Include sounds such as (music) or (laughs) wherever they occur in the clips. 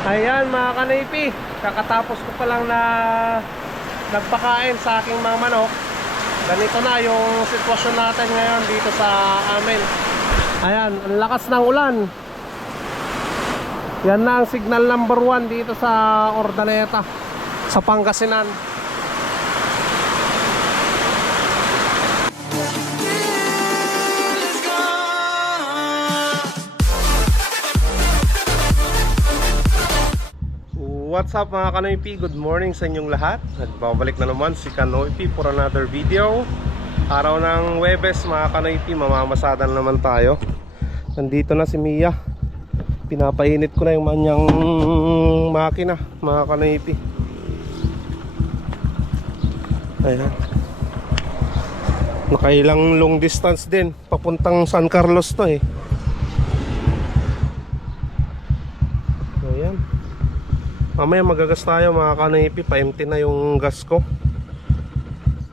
Ayan mga kanaypi, kakatapos ko pa lang na nagpakain sa aking mga manok. Ganito na yung sitwasyon natin ngayon dito sa amin. Ayan, ang lakas ng ulan. Yan na ang signal number one dito sa Ordaneta, sa Pangasinan. What's up mga Kanoypi? Good morning sa inyong lahat. Nagbabalik na naman si Kanoypi for another video. Araw ng Webes mga Kanoypi Mamamasada na naman tayo. Nandito na si Mia. Pinapainit ko na yung manyang makina mga Kanoypi Ayan. Nakailang long distance din Papuntang San Carlos to eh Mamaya magagas tayo mga kanipi Pa-empty na yung gas ko.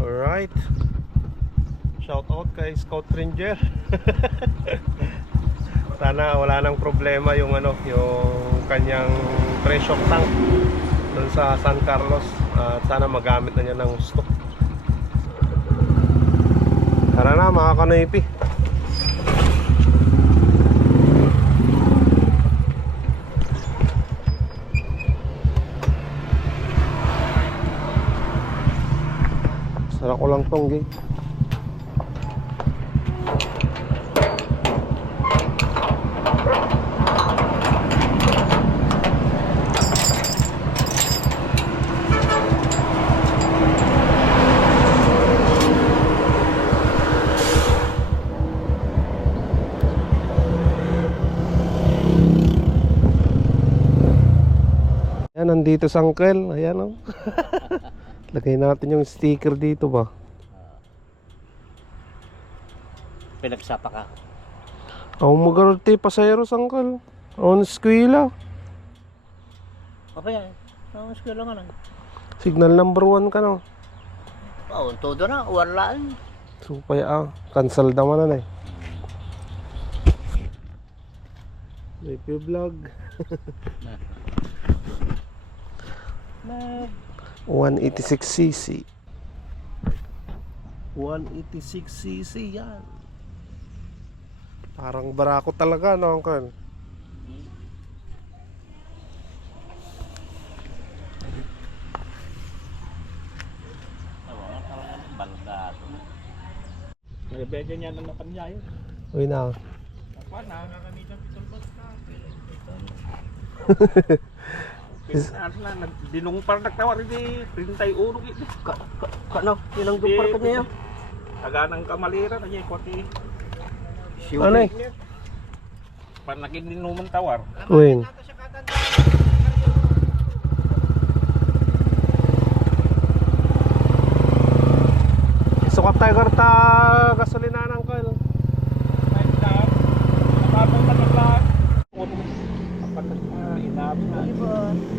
Alright. Shout out kay Scout Ranger. (laughs) Sana wala nang problema yung ano Yung kanyang pressure tank Doon sa San Carlos. At sana magamit na niya ng gusto Tara na mga kanipi Sara ko lang tong gate. Nandito sa uncle. Ayan o. (laughs) Lagay natin yung sticker dito ba? Pinagsapa ka. Ako magarante pasayro sa uncle. On skwila. Apa yan? Ang school lang ano. Signal number one ka no. Oo, todo na. Warlaan. So kaya ah, cancel naman na eh. Review vlog. (laughs) Na, 186cc 186cc yan Parang barako talaga no uncle. Nagabedya niya ng nakanyayo. Uy na Apa, nakakamitan pitol bus ka. (laughs) Is- Pinas na, nag- dinung par nagtawar di, printay urog ito. Ka, ka, kano? Ilang dumpar ka niya? Taga ng kamalira, kanya kwati. Ano eh? Pan naging dinuman tawar. Uy Sukat tayo karta gasolina ng uncle Kahit na, nakapang naglag. Apat na inap na.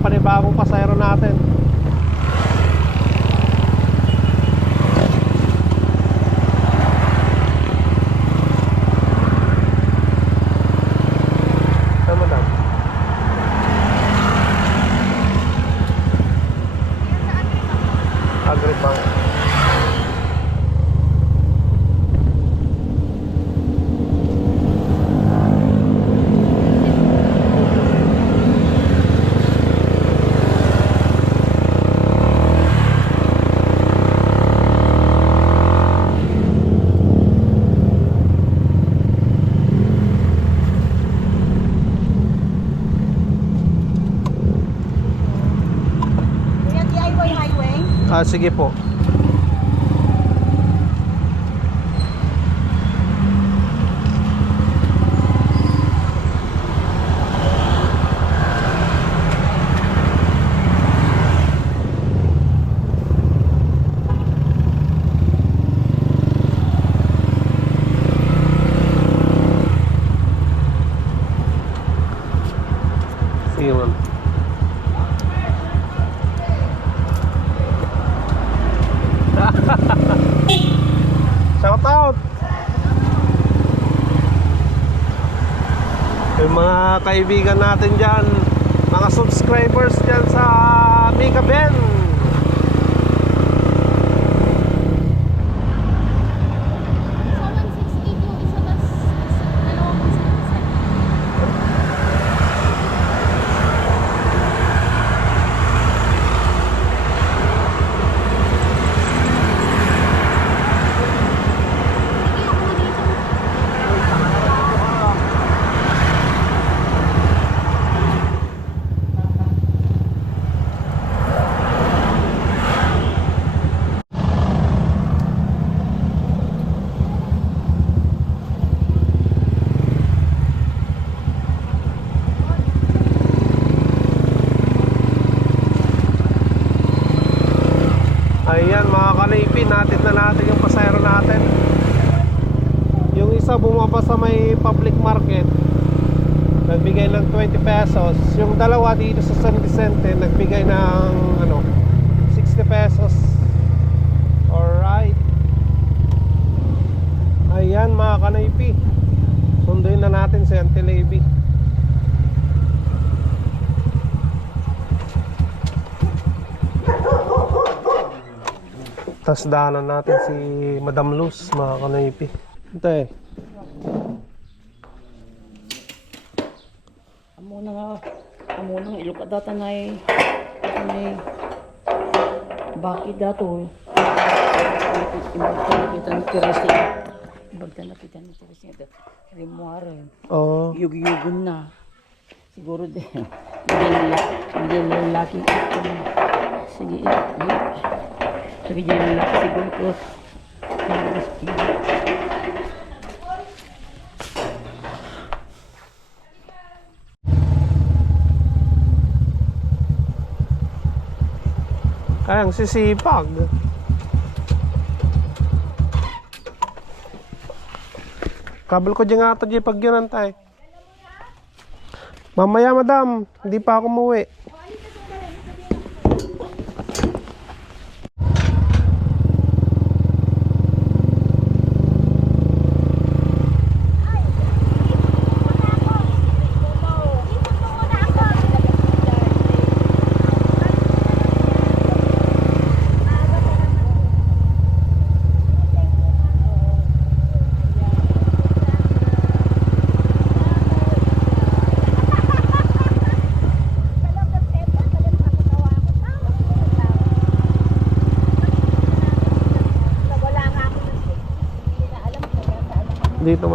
Panibagong pasayro natin Ah, sige po. Kaibigan natin dyan, mga subscribers dyan sa Mika Ben. Ayan mga kanaypi, natin na natin yung pasayro natin. Yung isa bumaba sa may public market, nagbigay ng 20 pesos. Yung dalawa dito sa San Vicente, nagbigay ng ano, 60 pesos. Alright. Ayan mga kanaypi. Sunduin na natin si Auntie Levy. Tapos daanan natin si Madam Luz, mga. Ito eh. Amo na nga, amo na nga, ilok data na eh, may, bakit dato, ibagta na kita ni Teresi, ibagta na kita ni Teresi, ito, rimuara yun, Oo. yug-yugon na, siguro din, hindi nila, hindi nila laki, sige, yun, sige, dyan nila, siguro ko, Kayang sisipag. Kabel ko dyan nga ito dyan pag yun. Mamaya madam, hindi pa ako umuwi.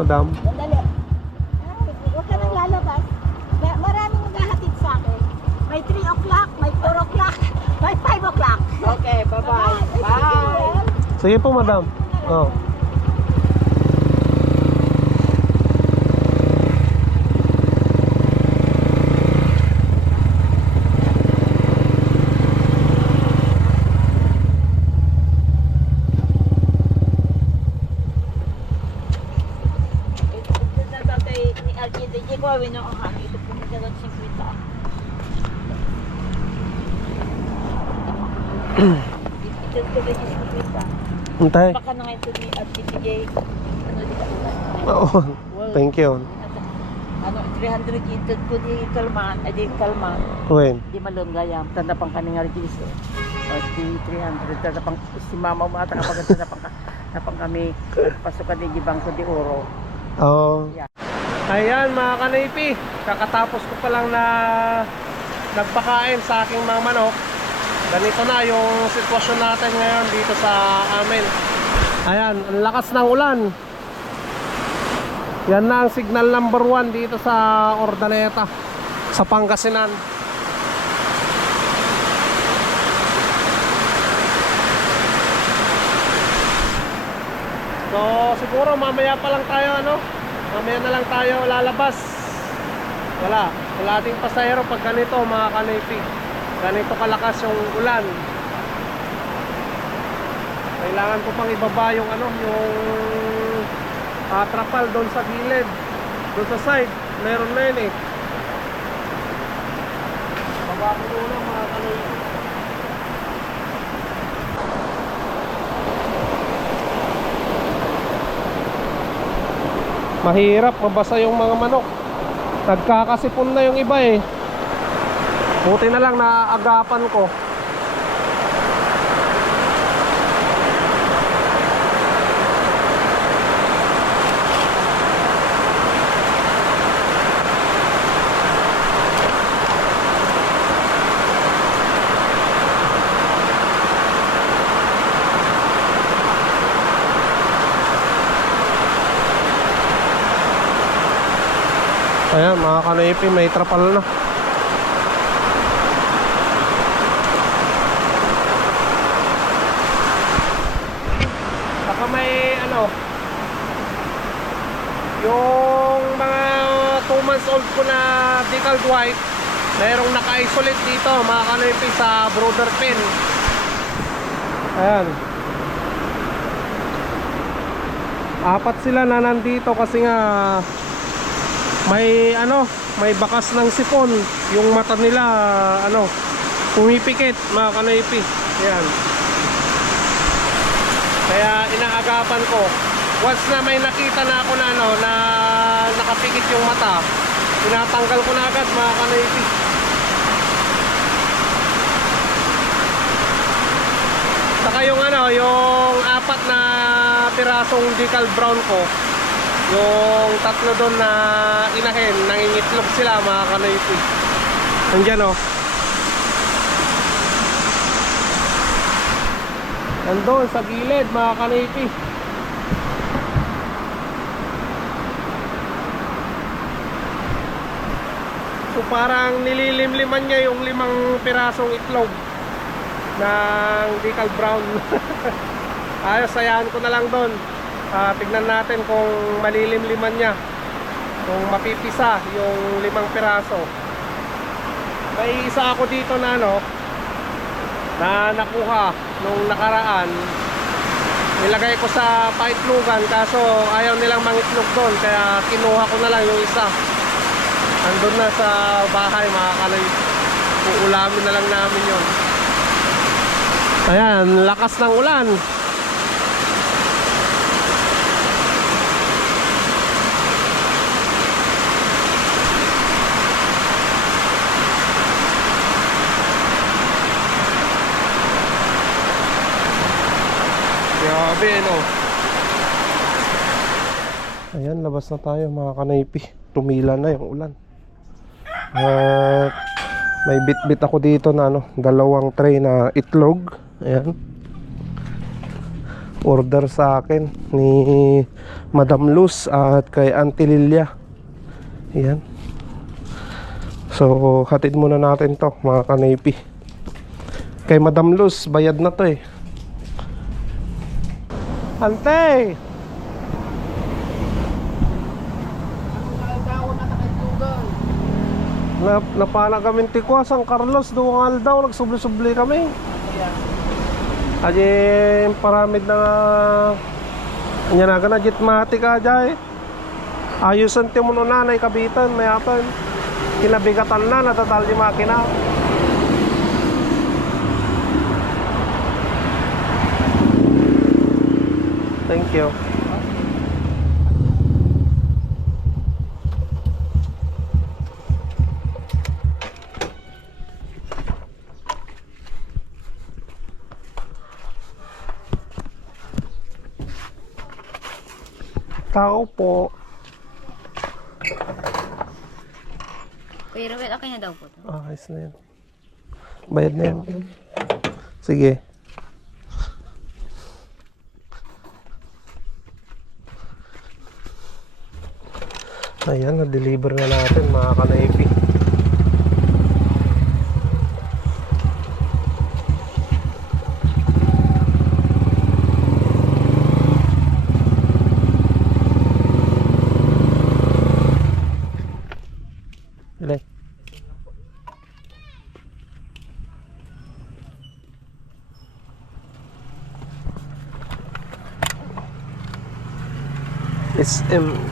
Madam. Dali. Huwag ka nang lalabas. May- Maraming maghahatid sa akin. May 3 o'clock, may 4 o'clock, (laughs) may 5 o'clock. Okay, bye-bye. Bye. Sige po madam. Oh. Ito na tatay ni Algida. Di ko awin ang ano. Ito po may dalang 50. Ito ito ba yung 50? Antay. Baka na nga ito ni Algida. Ano dito? Oo. Thank you. Ano, 300 ito ko di kalman. Ay di kalman. When? Di malunggayam. Tanda pang kaning Algida. O di 300. Tanda pang si mama mo ata kapag tanda pang na pang kami pasukan di Bangko de Oro. Oo. Yeah. Ayan mga kanaypi, kakatapos ko pa lang na nagpakain sa aking mga manok ganito na yung sitwasyon natin ngayon dito sa amin. Ayan, ang lakas ng ulan. Yan na ang signal number 1 dito sa Ordaneta sa Pangasinan. So siguro mamaya pa lang tayo ano? Mamaya na lang tayo lalabas. Wala, wala ating pasahero pag ganito mga kanipi Ganito kalakas yung ulan. Kailangan ko pang ibaba yung ano, yung ah, trapal doon sa gilid. Doon sa side, meron na yun eh. Baba ko muna mga kanaypi. Mahirap, mabasa yung mga manok. Nagkakasipon na yung iba eh. Buti na lang naaagapan ko. Ayan, mga kanoipi, may trapal na. Saka may ano, yung mga 2 months old ko na decaled white, mayroong naka-isolate dito, mga kanoipi, sa brother pin. Ayan. Apat sila na nandito kasi nga may ano, may bakas ng sipon. Yung mata nila ano, pumipikit mga kanoipi. Ayan. Kaya inaagapan ko. Once na may nakita na ako na ano, na nakapikit yung mata, tinatanggal ko na agad mga kanoipi. Saka yung ano, yung apat na pirasong decal brown ko, yung tatlo doon na inahin, nangingitlog sila mga kanoypi. Nandyan o. Nandun sa gilid mga kanoypi. So parang nililimliman niya yung limang pirasong itlog ng decal brown. (laughs) Ayos, sayaan ko na lang doon. Ah, tignan natin kung malilimliman niya. Kung mapipisa yung limang piraso. May isa ako dito na ano na nakuha nung nakaraan. Nilagay ko sa paitlugan kaso ayaw nilang mangitlog doon kaya kinuha ko na lang yung isa. Andun na sa bahay mga kalay. Uulamin na lang namin yon. Ayan, lakas ng ulan. Grabe, no? Ayan, labas na tayo mga kanaypi. Tumila na yung ulan. At may bit-bit ako dito na ano, dalawang tray na itlog. Ayan. Order sa akin ni Madam Luz at kay Auntie Lilia. Ayan. So, hatid muna natin to mga kanaypi. Kay Madam Luz, bayad na to eh. Ante! Na, napana kami tikwa San Carlos duwangal daw nagsubli-subli kami. Aje paramid na anya na gana jitmati ka jay. Ayusan ti mo na nay kabitan mayatan. Kinabigatan na natatal di makina. Thank you. Tao po. Kuya Ruel, okay na daw po to. Ah, ayos na yan. Bayad na yan. Sige. Ayan, na-deliver na natin mga kanaipi. Ilan? SM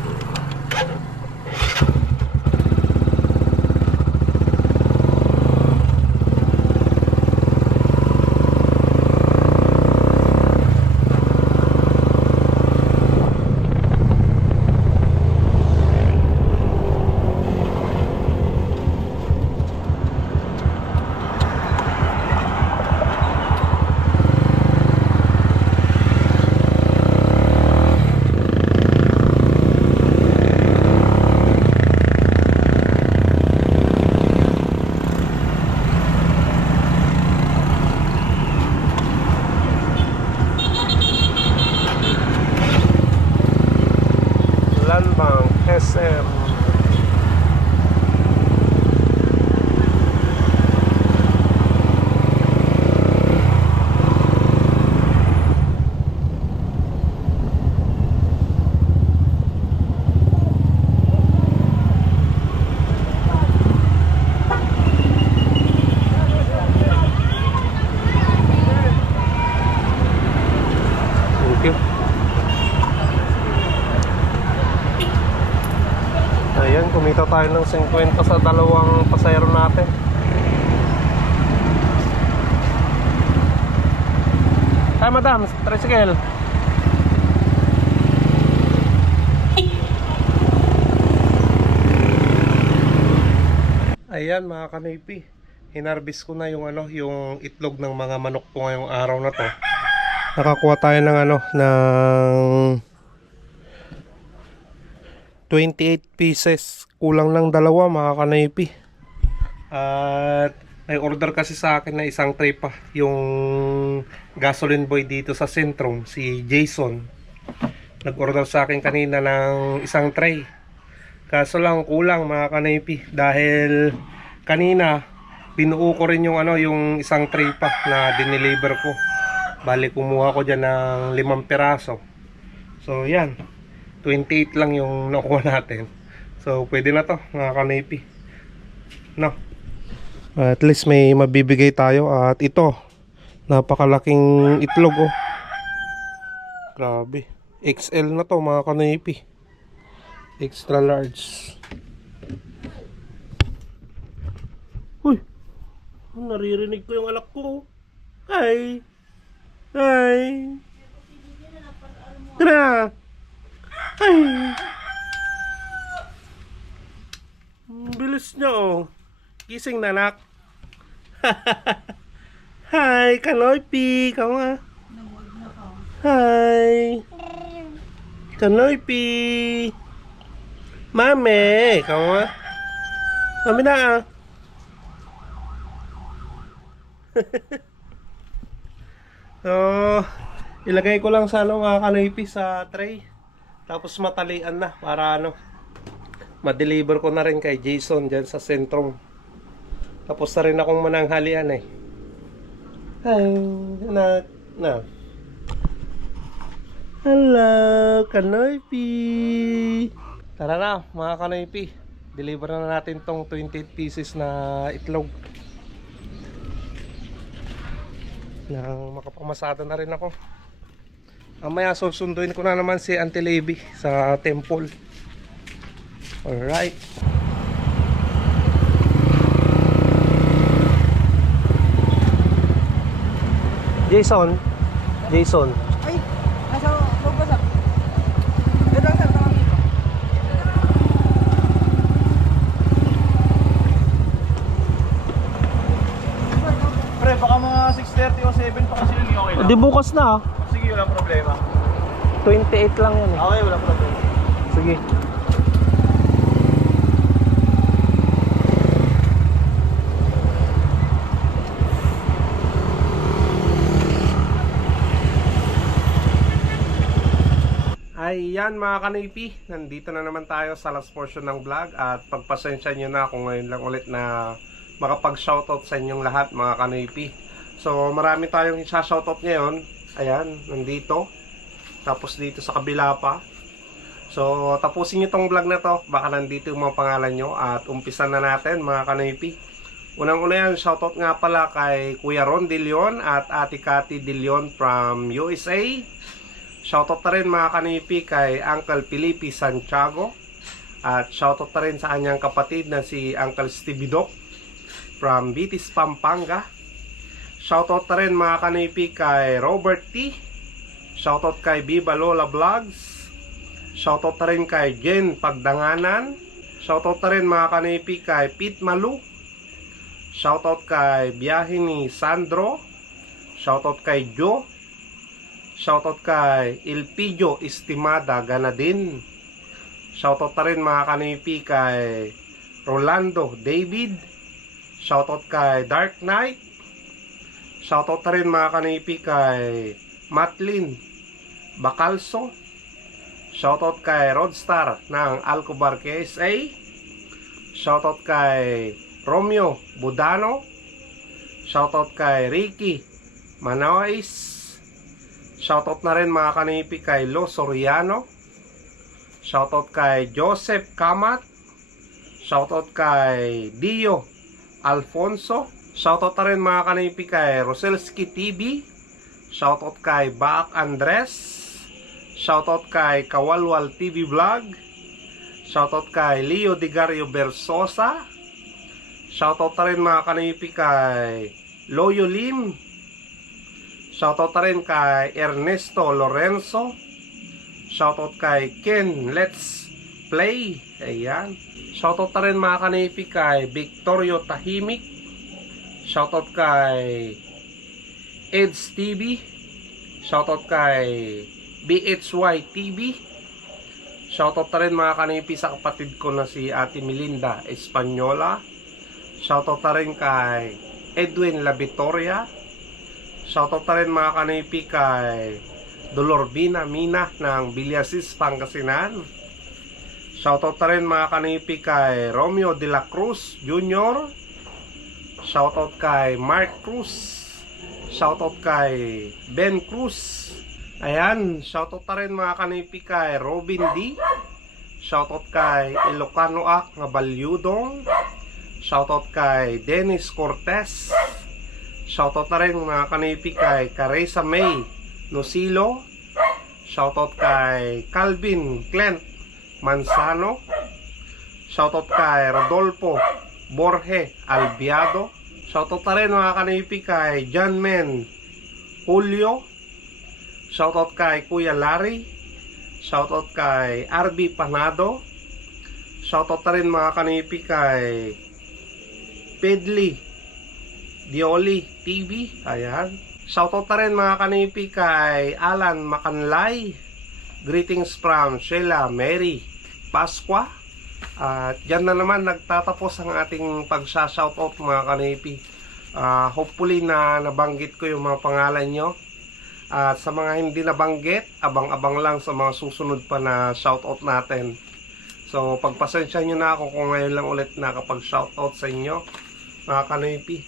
Thank you. Ayan, kumita tayo ng 50 sa dalawang pasayro natin. Hi, madam. Tricycle. Ayan, mga kanipi. Hinarbis ko na yung ano, yung itlog ng mga manok ko ngayong araw na to. Nakakuha tayo ng ano, ng 28 pieces. Kulang ng dalawa mga. At may order kasi sa akin na isang tray pa. Yung gasoline boy dito sa Centrum, si Jason. Nag-order sa akin kanina ng isang tray. Kaso lang kulang mga. Dahil kanina binuo ko rin yung ano yung isang tray pa na dineliver ko. Bali kumuha ko dyan ng limang piraso. So yan. 28 lang yung nakuha natin. So, pwede na to, mga kanipi. No. At least may mabibigay tayo. At ito, napakalaking itlog, oh. Grabe. XL na to, mga kanipi. Extra large. Uy! Naririnig ko yung alak ko. Hi! Ay. Tara! Ay! Bilis niya oh. Gising na nak. Hi, Kanoypi. Ikaw nga. Hi. Kanoypi. Mame. Ikaw nga. Mami na ah. So, ilagay ko lang sa ano mga kanoypi sa tray. Tapos matalian na para ano ma-deliver ko na rin kay Jason dyan sa sentrum. Tapos na rin akong mananghalian eh. Hi, na, na. Hello, Kanoypi. Tara na, mga Kanoypi. Deliver na natin tong 28 pieces na itlog. Nang makapamasada na rin ako. Mamaya susunduin ko na naman si Auntie Levy sa temple. Alright. Jason. Jason. Ay! Nasa loob ba sir? Ito lang sir, tawagin ko. Pre, baka mga 6.30 o 7 pa kasi yun, okay lang. Di bukas na ah. Sige, walang problema. 28 lang yan eh. Okay, walang problema. Sige. Ayan mga kanipi, nandito na naman tayo sa last portion ng vlog at pagpasensya nyo na kung ngayon lang ulit na makapag-shoutout sa inyong lahat mga kanipi. So marami tayong isa-shoutout ngayon. Ayan, nandito. Tapos dito sa kabila pa. So tapusin nyo tong vlog na to. Baka nandito yung mga pangalan nyo at umpisan na natin mga kanipi. Unang-una yan, shoutout nga pala kay Kuya Ron De at Ate Cathy De from USA. Shoutout na rin mga kanipi kay Uncle Felipe Santiago. At shoutout na rin sa kanyang kapatid na si Uncle Stevie Doc from Bitis, Pampanga. Shoutout na rin mga kanipi kay Robert T. Shoutout kay Viva Lola Vlogs. Shoutout na rin kay Jen Pagdanganan. Shoutout na rin mga kanipi kay Pete Malu. Shoutout kay Biyahe ni Sandro. Shoutout kay Joe. Shoutout kay Ilpidio Estimada Ganadin. Shoutout na rin mga kanipi kay Rolando David. Shoutout kay Dark Knight. Shoutout na rin mga kanipi kay Matlin Bacalso. Shoutout kay Rodstar ng Alcobar KSA. Shoutout kay Romeo Budano. Shoutout kay Ricky Manois. Shoutout na rin mga kanipi kay Lo Soriano. Shoutout kay Joseph Kamat. Shoutout kay Dio Alfonso. Shoutout na rin mga kanipi kay Roselski TV. Shoutout kay Baak Andres. Shoutout kay Kawalwal TV Vlog. Shoutout kay Leo Digario Bersosa. Shoutout na rin mga kanipi kay Loyo Lim. Shoutout na rin kay Ernesto Lorenzo. Shoutout kay Ken Let's Play. Ayan. Shoutout na rin mga kanipi kay Victorio Tahimik. Shoutout kay Eds TV. Shoutout kay BHY TV. Shoutout na rin mga kanipi sa kapatid ko na si Ate Melinda Espanyola. Shoutout na rin kay Edwin Labitoria. Shoutout na rin mga kanipi kay Dolorbina Mina ng Bilyasis, Pangasinan. Shoutout na rin mga kanipi kay Romeo de la Cruz Jr. Shoutout kay Mark Cruz. Shoutout kay Ben Cruz. Ayan, shoutout na rin mga kanipi kay Robin D. Shoutout kay Ilocano Ak nga Balyudong. Shoutout kay Dennis Cortez. Shoutout na rin mga kanipi kay Carissa May Nocilo. Shoutout kay Calvin Clint Manzano. Shoutout kay Rodolfo Borge Albiado. Shoutout na rin mga kanipi kay John Men Julio. Shoutout kay Kuya Larry. Shoutout kay RB Panado. Shoutout na rin mga kanipi kay Pedli Dioli TV. Ayan. Shoutout na rin mga kanipi kay Alan Makanlay. Greetings from Sheila Mary Pasqua. At dyan na naman nagtatapos ang ating pagsha-shoutout mga kanipi. Ah, hopefully na nabanggit ko yung mga pangalan nyo. At sa mga hindi nabanggit, abang-abang lang sa mga susunod pa na shoutout natin. So, pagpasensya nyo na ako kung ngayon lang ulit nakapag-shoutout sa inyo, mga kanipi.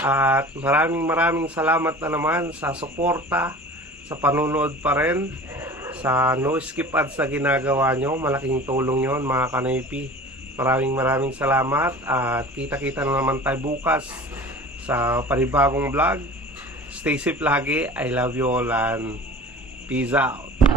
At maraming maraming salamat na naman sa suporta, sa panunood pa rin, sa no skip ads na ginagawa nyo. Malaking tulong yon mga kanipi. Maraming maraming salamat at kita-kita na naman tayo bukas sa panibagong vlog. Stay safe lagi. I love you all and peace out.